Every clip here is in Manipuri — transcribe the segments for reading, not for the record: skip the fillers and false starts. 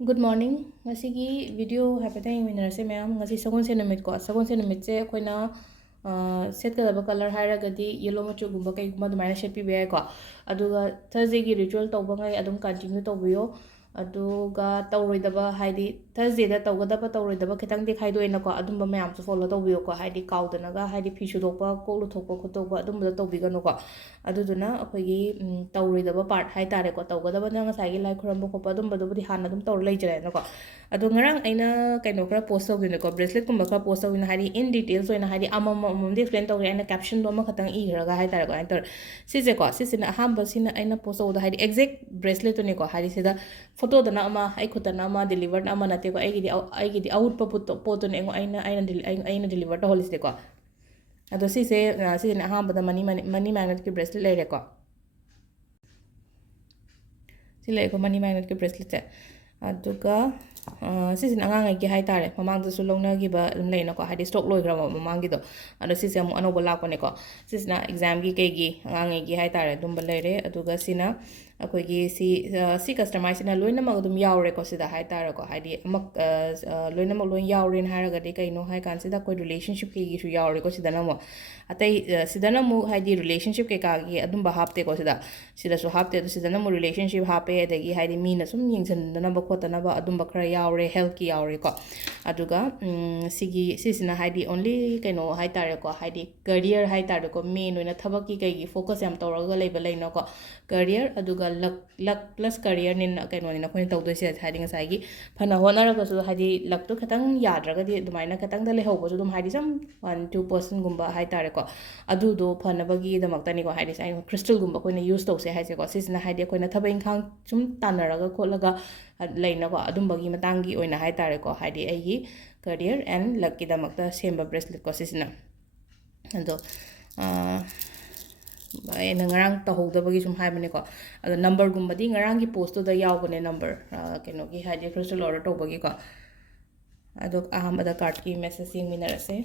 Good morning. Ngasigi video hapetai minarase ma'am ngasi sagon se namit ko sagon se namit se koina setkadaba color hairagadi yellow machu gumba kai gumba dumaina shetpi be ko aduga Thursday gi ritual tawba ngai adum continue tawbiyo aduga tawroidaba haidi Thursday da tawgadaba tawroidaba khitang di khaidoi na ko adumba mayam su follow tawbiyo ko haidi kaudana ga haidi phishu dokpa koklu thokpa khotokba adumba tawbigano ko aduduna akoigi tawroidaba part hai tare ko tawgadaba na ngasai gi lai khuramba khopa adumba dubudi hana adum tawr leijare na ko adu ngarang aina kaino kra post tawgine ko bracelet kumba kra post tawgine haidi in details oina haidi amam di explain tawge aina caption do ma khatang I raga hai tare ko enter sise ko sisina ahamba sina aina post tawda haidi exact bracelet to ne ko haidi sida photo dana ama ai khutana ama delivered ama nate ko aigidi out pa photo ne aina deliver to holis de ko ado sise sisina ahamba da money magnet ki bracelet le re ko sile ko money magnet ki bracelet se aduga sisina angang gi hai tare mamang da su longna gi ba leina ko haidi stock loi gra mamang gi do ado sise amu anobo la ko ne ko sisina exam gi kai gi angang gi hai tare dum ba leire aduga sina ꯑꯩꯈꯣꯏꯒꯤ ꯁꯤ ꯀꯁꯇꯃꯥꯏꯁꯤꯅ ꯂꯣꯏꯅꯃꯛ ꯑꯗꯨꯝ ꯌꯥꯎꯔꯦꯀꯣ ꯁꯤꯗ ꯍꯥꯏꯇꯥꯔꯦꯀꯣ ꯍꯥꯏꯗꯤ ꯑꯃꯛ ꯂꯣꯏꯅꯃꯛ ꯂꯣꯏ ꯌꯥꯎꯔꯦꯅ ꯍꯥꯏꯔꯒꯗꯤ ꯀꯩꯅꯣ ꯍꯥꯏ ꯀꯥꯟꯁꯤꯗ ꯑꯩꯈꯣꯏ ꯔꯤꯂꯦꯁꯟꯁꯤꯞ ꯀꯩꯒꯤꯁꯨ ꯌꯥꯎꯔꯦꯀꯣ ꯁꯤꯗꯅ ꯑꯃꯨꯛ ꯑꯇꯩ ꯁꯤꯗꯅ ꯑꯃꯨꯛ ꯍꯥꯏꯗꯤ ꯔꯤꯂꯦꯁꯟꯁꯤꯞ ꯀꯩꯀꯥꯒꯤ ꯑꯗꯨꯝꯕ ꯍꯥꯞꯇꯦꯀꯣ ꯁꯤꯗꯁꯨ ꯍꯥꯞꯇꯦ ꯑꯗꯣ ꯁꯤꯗꯅ ꯑꯃꯨꯛ ꯔꯤꯂꯦꯁꯟꯁꯤꯞ ꯍꯥꯞꯄꯦ ꯑꯗꯒꯤ ꯍꯥꯏꯗꯤ ꯃꯤꯅ ꯁꯨꯝ ꯌꯦꯡꯁꯤꯟꯗꯅꯕ ꯈꯣꯠꯇꯅꯕ ꯑꯗꯨꯝꯕ ꯈꯔ ꯌꯥꯎꯔꯦ ꯍꯦꯜꯠꯀꯤ ꯌꯥꯎꯔꯦꯀꯣ ꯑꯗꯨꯒ ꯁꯤꯁꯤꯅ ꯍꯥꯏꯗꯤ ꯑꯣꯟꯂꯤ ꯀꯩꯅꯣ ꯍꯥꯏꯇꯥꯔꯦꯀꯣ ꯍꯥꯏꯗꯤ ꯀꯔꯤꯌꯔ ꯍꯥꯏꯇꯥꯔꯦꯀꯣ ꯃꯦꯟ ꯑꯣꯏꯅ ꯊꯕꯛꯀꯤ ꯀꯩꯒꯤ ꯐꯣꯀꯁ ꯌꯥꯝ ꯇꯧꯔꯒ ꯂꯩꯕ ꯂꯩꯅꯀꯣ ꯀꯔꯤꯌꯔ ꯑꯗꯨꯒ ꯂꯛ ꯄ꯭ꯂꯁ ꯀꯔꯤꯌꯔꯅꯤꯅ ꯀꯩꯅꯣꯅꯤꯅ ꯑꯩꯈꯣꯏꯅ ꯇꯧꯗꯣꯏꯁꯦ ꯍꯥꯏꯗꯤ ꯉꯁꯥꯏꯒꯤ ꯐꯅ ꯍꯣꯠꯅꯔꯒꯁꯨ ꯍꯥꯏꯗꯤ ꯂꯛꯇꯣ ꯈꯤꯇꯪ ꯌꯥꯗ꯭ꯔꯒꯗꯤ ꯑꯗꯨꯃꯥꯏꯅ ꯈꯤꯇꯪꯗ ꯂꯩꯍꯧꯕꯁꯨ ꯑꯗꯨꯝ ꯍꯥꯏꯗꯤ ꯁꯝ 1-2% ꯍꯥꯏꯇꯥꯔꯦꯀꯣ ꯑꯗꯨꯗꯣ ꯐꯅꯕꯒꯤꯗꯃꯛꯇꯅꯤꯀꯣ ꯍꯥꯏꯗꯤ ꯑꯩꯅ ꯀ꯭ꯔꯤꯁꯇꯜꯒꯨꯝꯕ ꯑꯩꯈꯣꯏꯅ ꯌꯨꯁ ꯇꯧꯁꯦ ꯍꯥꯏꯁꯦꯀꯣ ꯁꯤꯁꯤꯅ ꯍꯥꯏꯗꯤ ꯑꯩꯈꯣꯏꯅ ꯊꯕꯛ ꯏꯪꯈꯥꯡ ꯁꯨꯝ ꯇꯥꯟꯅꯔꯒ ꯈꯣꯠꯂꯒ ꯂꯩꯅꯀꯣ ꯑꯗꯨꯝꯕꯒꯤ ꯃꯇꯥꯡꯒꯤ ꯑꯣꯏꯅ ꯍꯥꯏꯇꯥꯔꯦꯀꯣ ꯍꯥꯏꯗꯤ ꯑꯩꯒꯤ ꯀꯔꯤꯌꯔ ꯑꯦꯟ ꯂꯛꯀꯤꯗꯃꯛꯇ ꯁꯦꯝꯕ ꯕ꯭ꯔꯦꯁꯂꯦꯠꯀꯣ ꯁꯤꯁꯤꯅ ꯑꯗꯣ ꯑꯩꯅ ꯉꯔꯥꯡ ꯇꯧꯍꯧꯗꯕꯒꯤ ꯁꯨꯝ ꯍꯥꯏꯕꯅꯦꯀꯣ ꯑꯗꯣ ꯅꯝꯕꯔꯒꯨꯝꯕꯗꯤ ꯉꯔꯥꯡꯒꯤ ꯄꯣꯁꯇꯨꯗ ꯌꯥꯎꯕꯅꯦ ꯅꯝꯕꯔ ꯀꯩꯅꯣꯒꯤ ꯍꯥꯏꯗꯤ ꯈ꯭ꯔꯤꯁꯇꯜ ꯑꯣꯔꯗꯔ ꯇꯧꯕꯒꯤꯀꯣ ꯑꯗꯣ ꯑꯍꯥꯟꯕꯗ ꯀꯥꯔꯠꯀꯤ ꯃꯦꯁꯦꯖ ꯌꯦꯡꯃꯤꯟꯅꯔꯁꯦ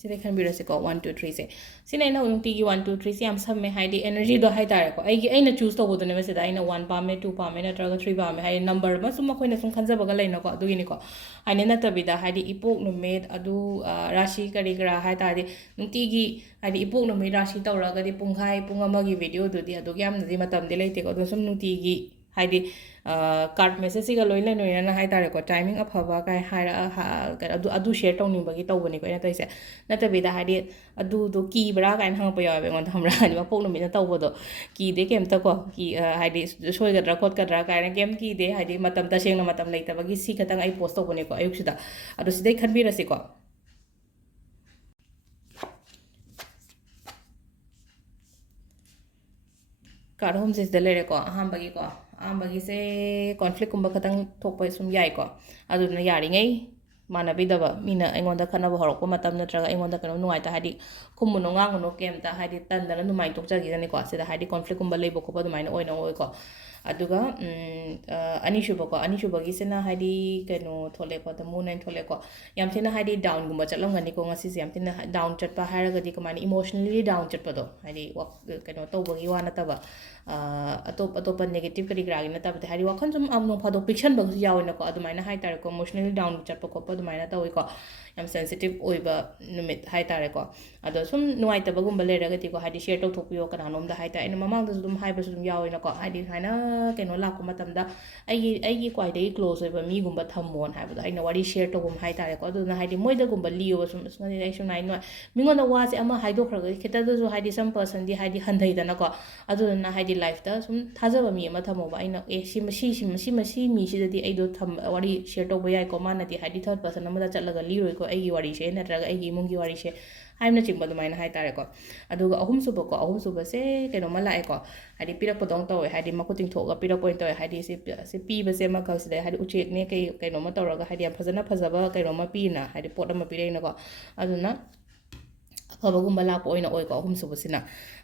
ꯁꯤꯗꯩ ꯈꯟꯕꯤꯔꯁꯤꯀꯣ 1 2 3 ꯁꯦ ꯁꯤꯅ ꯑꯩꯅ ꯅꯨꯡꯇꯤꯒꯤ 1 2 3 ꯁꯦ ꯌꯥꯝ ꯁꯝꯃꯦ ꯍꯥꯏꯗꯤ ꯑꯦꯅꯔꯖꯤꯗꯣ ꯍꯥꯏꯇꯥꯔꯦꯀꯣ ꯑꯩꯅ ꯆꯨꯁ ꯇꯧꯕꯗꯨꯅꯦꯕ ꯁꯤꯗ ꯑꯩꯅ 1 ꯄꯥꯝꯃꯦ 2 ꯄꯥꯝꯃꯦ ꯅꯠꯇ꯭ꯔꯒ 3 ꯄꯥꯝꯃꯦ ꯍꯥꯏꯗꯤ ꯅꯝꯕꯔ ꯑꯃ ꯁꯨꯝ ꯑꯩꯈꯣꯏꯅ ꯁꯨꯝ ꯈꯟꯖꯕꯒ ꯂꯩꯅꯀꯣ ꯑꯗꯨꯒꯤꯅꯤꯀꯣ ꯍꯥꯏꯗꯤ ꯅꯠꯇꯕꯤꯗ ꯍꯥꯏꯗꯤ ꯏꯄꯣꯛ ꯅꯨꯃꯤꯠ ꯑꯗꯨ ꯔꯥಶꯤ ꯀꯔꯤ ꯀꯔꯥ ꯍꯥꯏꯇꯥꯔꯗꯤ ꯅꯨꯡꯇꯤꯒꯤ ꯍꯥꯏꯗꯤ ꯏꯄꯣꯛ ꯅꯨꯃꯤꯠ ꯔꯥಶꯤ ꯇꯧꯔꯒꯗꯤ ꯄꯨꯡꯈꯥꯏ ꯄꯨꯡ ꯑꯃꯒꯤ ꯚꯤꯗꯤꯑꯣꯗꯨꯗꯤ ꯑꯗꯨꯛ ꯌꯥꯝꯅꯗꯤ ꯃꯇꯝꯗꯤ ꯂꯩꯇꯦꯀꯣ ꯑꯗꯣ ꯁꯨꯝ ꯅꯨꯡꯇꯤꯒꯤ ꯍꯥꯏꯗꯤ ꯀꯥꯔꯠ ꯃꯦꯁꯦꯖꯁꯤꯒ ꯂꯣꯏꯅ ꯂꯣꯏꯅꯅ ꯍꯥꯏꯇꯥꯔꯦꯀꯣ ꯇꯥꯏꯃꯤꯡ ꯑꯐꯕ ꯀꯥꯏ ꯍꯥꯏꯔ ꯑꯗꯨ ꯁꯦꯌꯔ ꯇꯧꯅꯤꯡꯕꯒꯤ ꯇꯧꯕꯅꯤꯀꯣ ꯑꯩꯅ ꯇꯧꯔꯤꯁꯦ ꯅꯠꯇꯕꯤꯗ ꯍꯥꯏꯗꯤ ꯑꯗꯨꯗꯣ ꯀꯤꯕ꯭ꯔꯥ ꯀꯥꯏꯅ ꯍꯪꯉꯛꯄ ꯌꯥꯎꯋꯦꯕ ꯑꯩꯉꯣꯟꯗ ꯈꯪꯕ꯭ꯔꯥ ꯍꯥꯏꯗꯤ ꯃꯄꯣꯛ ꯅꯨꯃꯤꯠꯅ ꯇꯧꯕꯗꯣ ꯀꯤꯗꯦ ꯀꯩꯝꯇꯀꯣ ꯍꯥꯏꯗꯤ ꯁꯣꯏꯒꯗ꯭ꯔꯥ ꯈꯣꯠꯀꯗ꯭ꯔꯥ ꯀꯥꯏꯅ ꯀꯩꯝ ꯀꯤꯗꯦ ꯍꯥꯏꯗꯤ ꯃꯇꯝ ꯇꯁꯦꯡꯅ ꯃꯇꯝ ꯂꯩꯇꯕꯒꯤ ꯁꯤ ꯈꯛꯇꯪ ꯑꯩ ꯄꯣꯁ ꯇꯧꯕꯅꯦꯀꯣ ꯑꯌꯨꯛꯁꯤꯗ ꯑꯗꯣ ꯁꯤꯗꯩ ꯈꯟꯕꯤꯔꯁꯤꯀꯣ ꯀꯥꯔꯠ ꯑꯍꯨꯝꯁꯦ ꯁꯤꯗ ꯂꯩꯔꯦꯀꯣ ꯑꯍꯥꯟꯕꯒꯤꯁꯦ ꯀꯣꯟꯐ꯭ꯂꯤꯛꯀꯨꯝꯕ ꯈꯇꯪ ꯊꯣꯛꯄ ꯁꯨꯝ ꯌꯥꯏꯀꯣ ꯑꯗꯨꯗꯨꯅ ꯌꯥꯔꯤꯉꯩ ꯃꯥꯟꯅꯕꯤꯗꯕ ꯃꯤꯅ ꯑꯩꯉꯣꯟꯗ ꯈꯠꯅꯕ ꯍꯧꯔꯛꯄ ꯃꯇꯝ ꯅꯠꯇ꯭ꯔꯒ ꯑꯩꯉꯣꯟꯗ ꯀꯩꯅꯣ ꯅꯨꯡꯉꯥꯏꯇ ꯍꯥꯏꯗꯤ ꯈꯨꯝꯃꯨꯅꯣ ꯉꯥꯡꯉꯨꯅꯣ ꯀꯩꯝꯇ ꯍꯥꯏꯗꯤ ꯇꯟꯗꯅ ꯑꯗꯨꯃꯥꯏꯅ ꯇꯣꯛꯆꯈꯤꯖꯅꯤꯀꯣ ꯁꯤꯗ ꯍꯥꯏꯗꯤ ꯀꯣꯟꯐ꯭ꯂꯤꯛꯀꯨꯝꯕ ꯂꯩꯕ ꯈꯣꯠꯄ ꯑꯗꯨꯃꯥꯏꯅ ꯑꯣꯏꯅ ꯑꯣꯏꯀꯣ ꯑꯗꯨꯒ ꯑꯅꯤꯁꯨꯕꯒꯤꯁꯤꯅ ꯍꯥꯏꯗꯤ ꯀꯩꯅꯣ ꯊꯣꯛꯂꯦꯀꯣ ꯗ ꯃꯨꯟ ꯑꯅ ꯊꯣꯛꯂꯦꯀꯣ ꯌꯥꯝ ꯊꯤꯅ ꯍꯥꯏꯗꯤ ꯗꯥꯎꯟꯒꯨꯝꯕ ꯆꯠꯂꯝꯒꯅꯤꯀꯣ ꯉꯁꯤꯁꯦ ꯌꯥꯝ ꯊꯤꯅ ꯗꯥꯎꯟ ꯆꯠꯄ ꯍꯥꯏꯔꯒꯗꯤ ꯀꯃꯥꯏꯅ ꯏꯃꯣꯁꯅꯦꯜꯂꯤ ꯗꯥꯎꯟ ꯆꯠꯄꯗꯣ ꯍꯥꯏꯗꯤ ꯀꯩꯅꯣ ꯇꯧꯕꯒꯤ ꯋꯥ ꯅꯠꯇꯕ ꯑꯇꯣꯞꯄ ꯅꯦꯒꯦꯇꯤቭ ꯀꯔꯤ ꯀꯔꯥꯒꯤ ꯅꯠꯇꯕꯗ ꯍꯥꯏꯗꯤ ꯋꯥꯈꯜ ꯁꯨꯝ ꯅꯣꯡ ꯐꯥꯗꯣꯛ ꯄꯤꯛꯁꯟꯕꯁꯨ ꯌꯥꯎꯋꯦꯅꯀꯣ ꯑꯗꯨꯃꯥꯏꯅ ꯍꯥꯏꯇꯥꯔꯦꯀꯣ ꯏꯃꯣꯁꯅꯦꯜꯂꯤ ꯗꯥꯎꯟ ꯆꯠꯄ ꯈꯣꯠꯄ ꯑꯗꯨꯃꯥꯏꯅ ꯇꯧꯋꯤꯀꯣ ꯌꯥꯝ ꯁꯦꯟꯁꯤꯇꯤቭ ꯑꯣꯏꯕ ꯅꯨꯃꯤꯠ ꯍꯥꯏꯇꯥꯔꯦꯀꯣ ꯑꯗꯣ ꯁꯨꯝ ꯅꯨꯡꯉꯥꯏꯇꯕꯒꯨꯝꯕ ꯂꯩꯔꯒꯗꯤꯀꯣ ꯍꯥꯏꯗꯤ ꯁꯦꯌꯔ ꯇꯧꯊꯣꯛꯄꯤꯌꯣ ꯀꯅꯥꯅꯣꯝꯗ ꯍꯥꯏꯇꯥꯔꯦ ꯑꯩꯅ ꯃꯃꯥꯡꯗꯁꯨ ꯑꯗꯨꯝ ꯍꯥꯏꯕꯁꯨ ꯑꯗꯨꯝ ꯌꯥꯎꯋꯦꯅꯀꯣ ꯍꯥꯏꯗꯤ ꯁꯨꯃꯥꯏꯅ ꯀꯩꯅꯣ ꯂꯥꯛꯄ ꯃꯇꯝꯗ ꯑꯩꯒꯤ ꯈ꯭ꯋꯥꯏꯗꯒꯤ ꯀ꯭ꯂꯣꯖ ꯑꯣꯏꯕ ꯃꯤꯒꯨꯝꯕ ꯊꯝꯃꯣꯅ ꯍꯥꯏꯕꯗꯣ ꯑꯩꯅ ꯋꯥꯔꯤ ꯁꯦꯌꯔ ꯇꯧꯕ ꯍꯥꯏꯇꯥꯔꯦꯀꯣ ꯑꯗꯨꯅ ꯍꯥꯏꯗꯤ ꯃꯣꯏꯗꯒꯨꯝꯕ ꯂꯤꯌꯣꯕ ꯁꯨꯝ ꯉꯁꯤ ꯑꯩ ꯁꯨꯃꯥꯏꯅ ꯃꯤꯉꯣꯟꯗ ꯋꯥꯁꯦ ꯑꯃ ꯍꯥꯏꯗꯣꯛꯈ꯭ꯔꯒꯗꯤ ꯈꯤꯇꯗꯁꯨ ꯍꯥꯏꯗꯤ ꯁꯝ ꯄꯔꯁꯟꯗꯤ ꯍꯥꯏꯗꯤ ꯍꯟꯊꯩꯗꯅꯀꯣ ꯑꯗꯨꯗꯨꯅ ꯍꯥꯏꯗꯤ ꯂꯥꯏꯐꯇ ꯁꯨꯝ ꯊꯥꯖꯕ ꯃꯤ ꯑꯃ ꯊꯝꯃꯣꯕ ꯑꯩꯅ ꯁꯤ ꯃꯤꯁꯤꯗꯗꯤ ꯑꯩꯗꯣ ꯋꯥꯔꯤ ꯁꯦꯌꯔ ꯇꯧꯕ ꯌꯥꯏꯀꯣ ꯃꯥꯅꯗꯤ ꯍꯥꯏꯗꯤ ꯊꯔꯠ ꯄꯔꯁꯟ ꯑꯃꯗ ꯆꯠꯂꯒ ꯂꯤꯔꯣꯏꯀꯣ ꯑꯩꯒꯤ ꯋꯥꯔꯤꯁꯦ ꯅꯠꯇ꯭ꯔꯒ ꯑꯩꯒꯤ ꯏꯃꯨꯡꯒꯤ ꯋꯥꯔꯤꯁꯦ ꯍꯥꯏꯕꯅ ꯆꯤꯡꯕ ꯑꯗꯨꯃꯥꯏꯅ ꯍꯥꯏꯇꯥꯔꯦꯀꯣ ꯑꯗꯨꯒ ꯑꯍꯨꯝꯁꯨꯕꯁꯦ ꯀꯩꯅꯣꯝꯃ ꯂꯥꯛꯑꯦꯀꯣ ꯍꯥꯏꯗꯤ ꯄꯤꯔꯛꯄꯗꯧꯅ ꯇꯧꯋꯦ ꯍꯥꯏꯗꯤ ꯃꯈꯨꯠ ꯇꯤꯡꯊꯣꯛꯑꯒ ꯄꯤꯔꯛꯄ ꯑꯣꯏꯅ ꯇꯧꯋꯦ ꯍꯥꯏꯗꯤ ꯁꯤ ꯄꯤꯕꯁꯦ ꯃꯈꯜꯁꯤꯗ ꯍꯥꯏꯗꯤ ꯎꯆꯦꯛꯅꯦ ꯀꯩꯅꯣꯝꯃ ꯇꯧꯔꯒ ꯍꯥꯏꯗꯤ ꯌꯥꯝ ꯐꯖꯕ ꯀꯩꯅꯣꯝꯃ ꯄꯤꯅ ꯍꯥꯏꯗꯤ ꯄꯣꯠ ꯑꯃ ꯄꯤꯔꯛꯏꯅꯀꯣ ꯑꯗꯨꯅ ꯑꯐꯕꯒꯨꯝꯕ ꯂꯥꯛꯄ ꯑꯣꯏꯅ ꯑꯣꯏꯀꯣ ꯑꯍꯨꯝꯁꯨꯕꯁꯤꯅ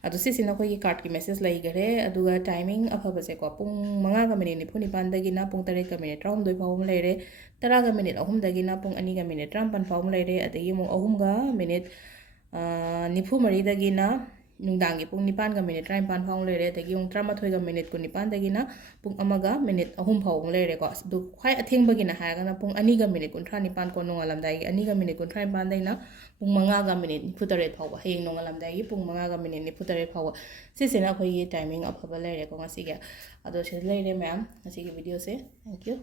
ꯑꯗꯣ ꯁꯤꯁꯤꯅ ꯑꯩꯈꯣꯏꯒꯤ ꯀꯥꯔꯠꯀꯤ ꯃꯦꯁꯦꯖ ꯂꯩꯈꯔꯦ ꯑꯗꯨꯒ ꯇꯥꯏꯃꯤꯡ ꯑꯐꯕꯁꯦꯀꯣ ꯄꯨꯡ 5:24 ꯄꯨꯡ 8:13 ꯐꯥꯎꯕ ꯑꯃ ꯂꯩꯔꯦ 10:03 ꯄꯨꯡ 2:19 ꯐꯥꯎꯕ ꯂꯩꯔꯦ ꯑꯗꯒꯤ ꯑꯃꯨꯛ 3:94 ꯅꯨꯡꯗꯥꯡꯒꯤ ꯄꯨꯡ 9:19 ꯐꯥꯎꯕ ꯂꯩꯔꯦ ꯑꯗꯒꯤ ꯑꯃꯨꯛ 13:19 ꯄꯨꯡ 1:03 ꯐꯥꯎꯕ ꯂꯩꯔꯦꯀꯣ ꯑꯗꯨ ꯈ꯭ꯋꯥꯏ ꯑꯊꯦꯡꯕꯒꯤꯅ ꯍꯥꯏꯔꯒꯅ ꯄꯨꯡ 2:39 ꯀꯣ ꯅꯣꯡꯉꯥꯜꯂꯝꯗꯥꯏꯒꯤ 2:39 ꯄꯨꯡ 5:48 ꯐꯥꯎꯕ ꯍꯌꯦꯡ ꯅꯣꯡꯉꯥꯜꯂꯝꯗꯥꯏꯒꯤ ꯄꯨꯡ 5:48 ꯐꯥꯎꯕ ꯁꯤꯁꯤꯅ ꯑꯩꯈꯣꯏꯒꯤ ꯇꯥꯏꯃꯤꯡ ꯑꯐꯕ ꯂꯩꯔꯦꯀꯣ ꯉꯁꯤꯒꯤ ꯑꯗꯣ ꯁꯤꯗ ꯂꯩꯔꯦ ꯃꯌꯥꯝ ꯉꯁꯤꯒꯤ ꯚꯤꯗꯤꯑꯣꯁꯦ ꯊꯦꯡꯛ ꯌꯨ